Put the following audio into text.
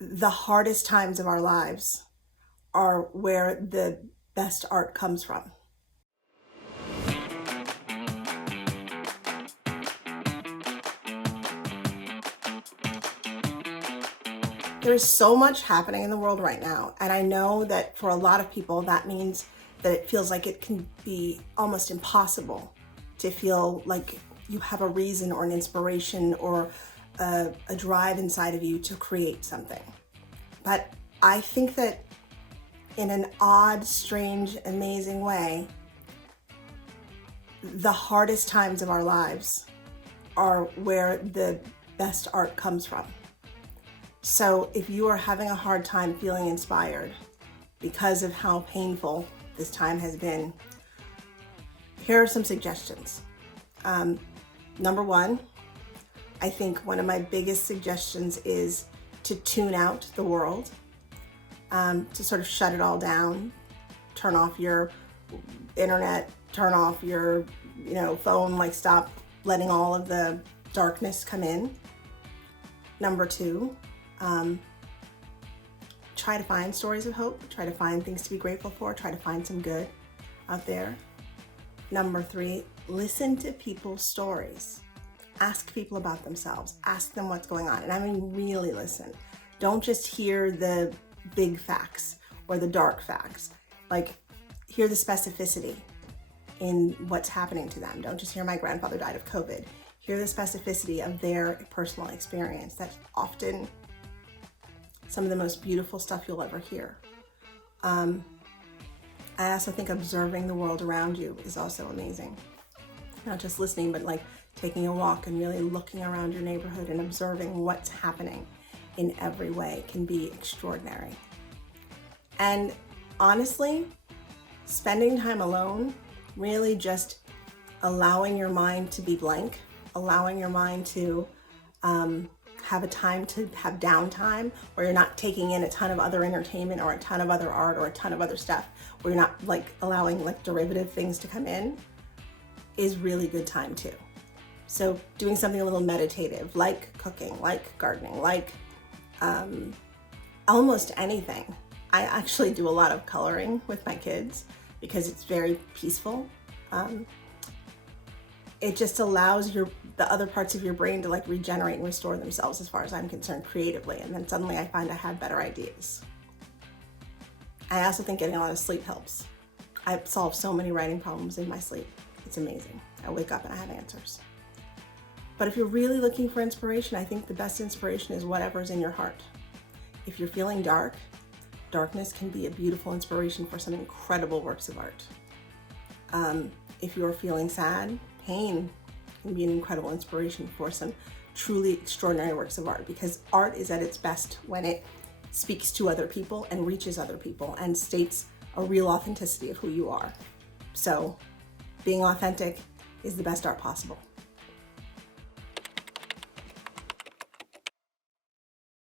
the hardest times of our lives are where the best art comes from. There is so much happening in the world right now, and I know that for a lot of people that means that it feels like it can be almost impossible to feel like you have a reason or an inspiration or a drive inside of you to create something. But I think that in an odd, strange, amazing way, the hardest times of our lives are where the best art comes from. So if you are having a hard time feeling inspired because of how painful this time has been, here are some suggestions. Number one, I think one of my biggest suggestions is to tune out the world, to sort of shut it all down, turn off your internet, turn off your phone, like stop letting all of the darkness come in. Number two, try to find stories of hope, try to find things to be grateful for, try to find some good out there. Number three, listen to people's stories. Ask people about themselves. Ask them what's going on. And I mean, really listen. Don't just hear the big facts or the dark facts. Like, hear the specificity in what's happening to them. Don't just hear my grandfather died of COVID. Hear the specificity of their personal experience. That's often some of the most beautiful stuff you'll ever hear. I also think observing the world around you is also amazing. Not just listening, but like taking a walk and really looking around your neighborhood and observing what's happening in every way can be extraordinary. And honestly, spending time alone, really just allowing your mind to be blank, allowing your mind to have a time to have downtime where you're not taking in a ton of other entertainment or a ton of other art or a ton of other stuff, where you're not like allowing like derivative things to come in, is really good time too. So doing something a little meditative, like cooking, like gardening, like almost anything. I actually do a lot of coloring with my kids because it's very peaceful. It just allows the other parts of your brain to like regenerate and restore themselves, as far as I'm concerned, creatively. And then suddenly I find I have better ideas. I also think getting a lot of sleep helps. I've solved so many writing problems in my sleep. It's amazing. I wake up and I have answers. But if you're really looking for inspiration, I think the best inspiration is whatever's in your heart. If you're feeling dark, darkness can be a beautiful inspiration for some incredible works of art. If you're feeling sad, pain can be an incredible inspiration for some truly extraordinary works of art, because art is at its best when it speaks to other people and reaches other people and states a real authenticity of who you are. So being authentic is the best art possible.